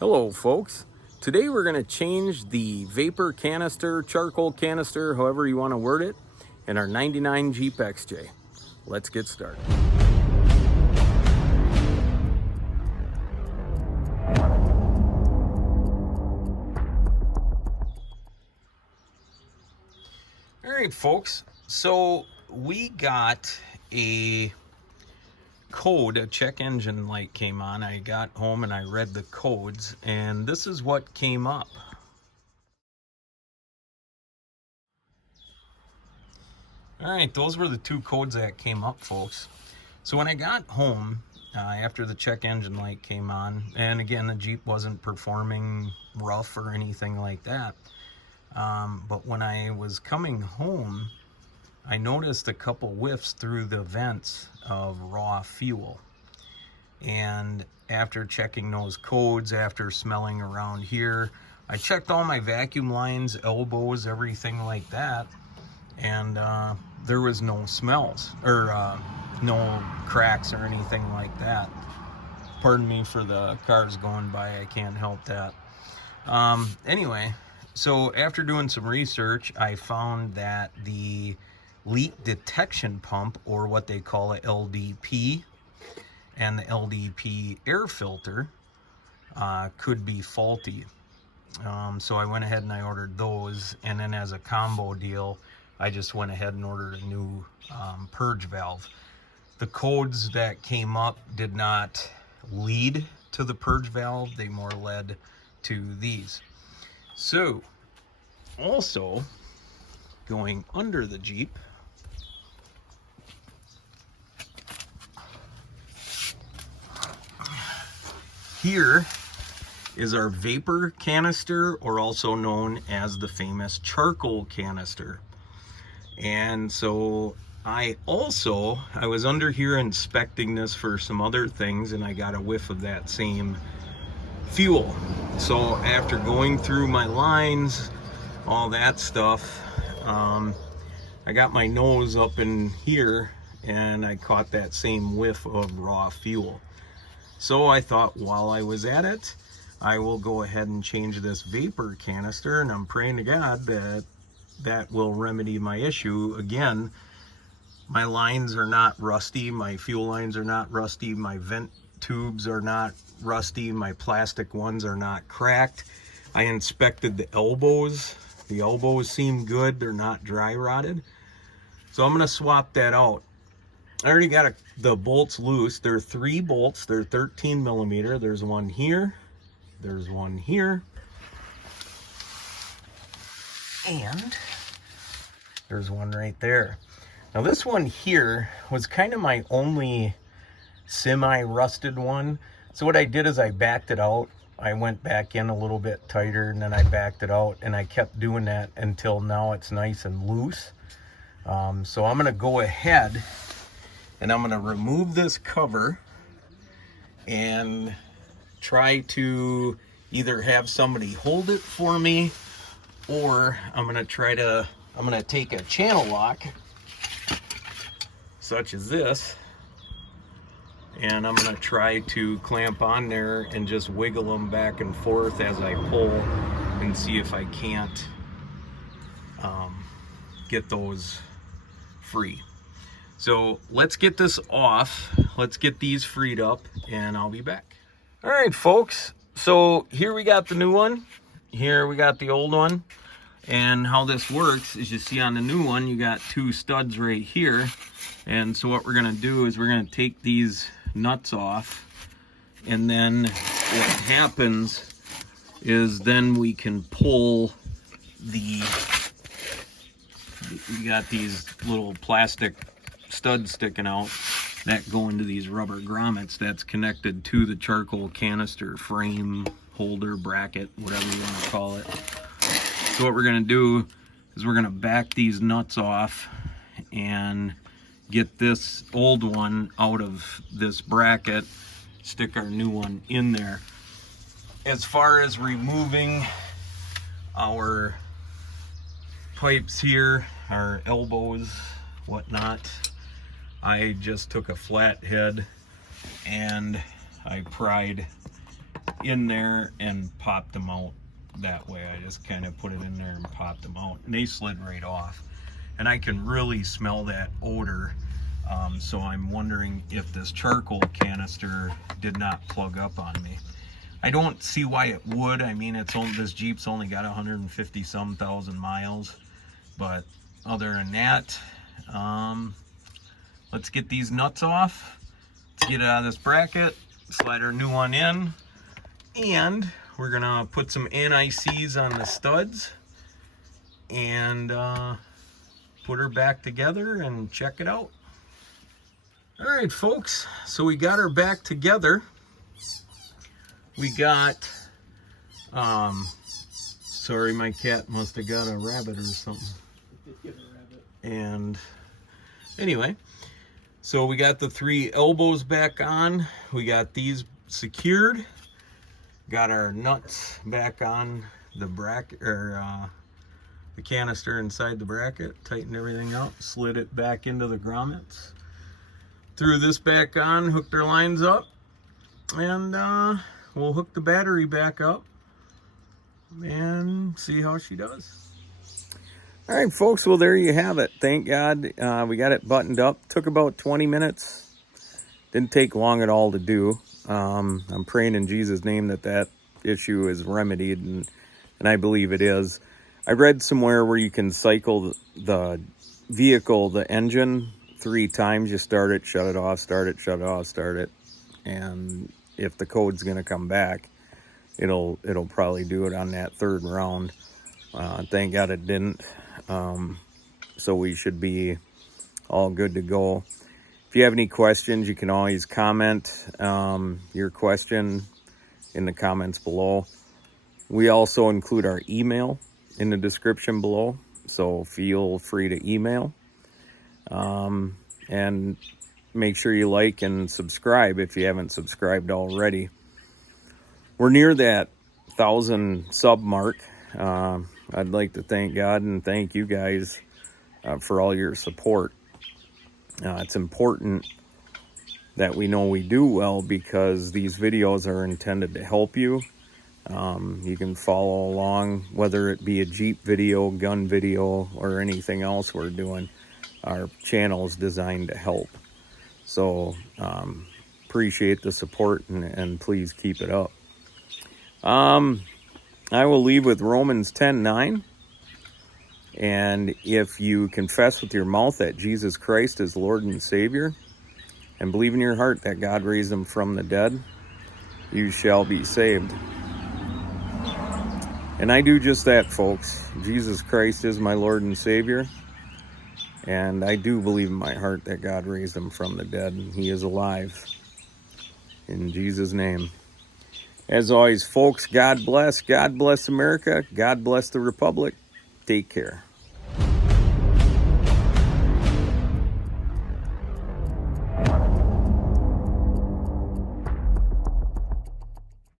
Hello folks, today we're going to change the vapor canister, charcoal canister, however you want to word it, in our 99 Jeep XJ. Let's get started. Alright folks, so we got a code, a check engine light came on. I got home and I read the codes, and this is what came up. All right, those were the two codes that came up, folks. So when I got home, after the check engine light came on, and again, the Jeep wasn't performing rough or anything like that, but when I was coming home, I noticed a couple whiffs through the vents of raw fuel. And after checking those codes, after smelling around here, I checked all my vacuum lines, elbows, everything like that, and there was no smells or no cracks or anything like that. Pardon me for the cars going by, I can't help that. Anyway, so after doing some research, I found that the leak detection pump, or what they call a LDP, and the LDP air filter could be faulty. So I went ahead and I ordered those, and then as a combo deal, I just went ahead and ordered a new purge valve. The codes that came up did not lead to the purge valve, they more led to these. So also going under the Jeep, here is our vapor canister, or also known as the famous charcoal canister. And so I was under here inspecting this for some other things, and I got a whiff of that same fuel. So after going through my lines, all that stuff, I got my nose up in here and I caught that same whiff of raw fuel. So I thought, while I was at it, I will go ahead and change this vapor canister, and I'm praying to God that that will remedy my issue. Again, my lines are not rusty, my fuel lines are not rusty, my vent tubes are not rusty, my plastic ones are not cracked. I inspected the elbows seem good, they're not dry rotted. So I'm going to swap that out. I already got the bolts loose. There are 3 bolts. They're 13 millimeter. There's one here. There's one here. And there's one right there. Now this one here was kind of my only semi-rusted one. So what I did is I backed it out. I went back in a little bit tighter, and then I backed it out, and I kept doing that until now it's nice and loose. So I'm going to go ahead and I'm going to remove this cover and try to either have somebody hold it for me, or I'm going to take a channel lock such as this, and I'm going to try to clamp on there and just wiggle them back and forth as I pull, and see if I can't get those free. So let's get this off. Let's get these freed up, and I'll be back. All right, folks. So here we got the new one. Here we got the old one. And how this works is, you see on the new one, you got 2 studs right here. And so what we're going to do is we're going to take these nuts off. And then what happens is then we can pull we got these little plastic studs sticking out that go into these rubber grommets that's connected to the charcoal canister frame, holder, bracket, whatever you want to call it. So what we're going to do is we're going to back these nuts off and get this old one out of this bracket, stick our new one in there. As far as removing our pipes here, our elbows, whatnot, I just took a flat head and I pried in there and popped them out that way. I just kind of put it in there and popped them out, and they slid right off. And I can really smell that odor. So I'm wondering if this charcoal canister did not plug up on me. I don't see why it would. I mean, it's only, this Jeep's only got 150 some thousand miles. But other than that, let's get these nuts off. Let's get it out of this bracket, slide our new one in, and we're gonna put some NICs on the studs and put her back together and check it out. All right, folks, so we got her back together. We got, sorry, my cat must have got a rabbit or something. It did get a rabbit. And anyway, so we got the 3 elbows back on. We got these secured. Got our nuts back on the bracket, or the canister inside the bracket. Tightened everything up, slid it back into the grommets. Threw this back on, hooked our lines up, and we'll hook the battery back up and see how she does. All right, folks, well, there you have it. Thank God we got it buttoned up. Took about 20 minutes. Didn't take long at all to do. I'm praying in Jesus' name that issue is remedied, and I believe it is. I read somewhere where you can cycle the vehicle, the engine, 3 times. You start it, shut it off, start it, shut it off, start it. And if the code's going to come back, it'll probably do it on that 3rd round. Thank God it didn't. So we should be all good to go. If you have any questions, you can always comment your question in the comments below. We also include our email in the description below, so feel free to email. And make sure you like and subscribe if you haven't subscribed already. We're near that 1,000 sub mark. I'd like to thank God and thank you guys for all your support. It's important that we know we do well, because these videos are intended to help you. You can follow along, whether it be a Jeep video, gun video, or anything else we're doing. Our channel is designed to help. So appreciate the support, and please keep it up. I will leave with Romans 10:9. And if you confess with your mouth that Jesus Christ is Lord and Savior, and believe in your heart that God raised him from the dead, you shall be saved. And I do just that, folks. Jesus Christ is my Lord and Savior. And I do believe in my heart that God raised him from the dead, and he is alive. In Jesus' name. As always, folks, God bless. God bless America. God bless the Republic. Take care.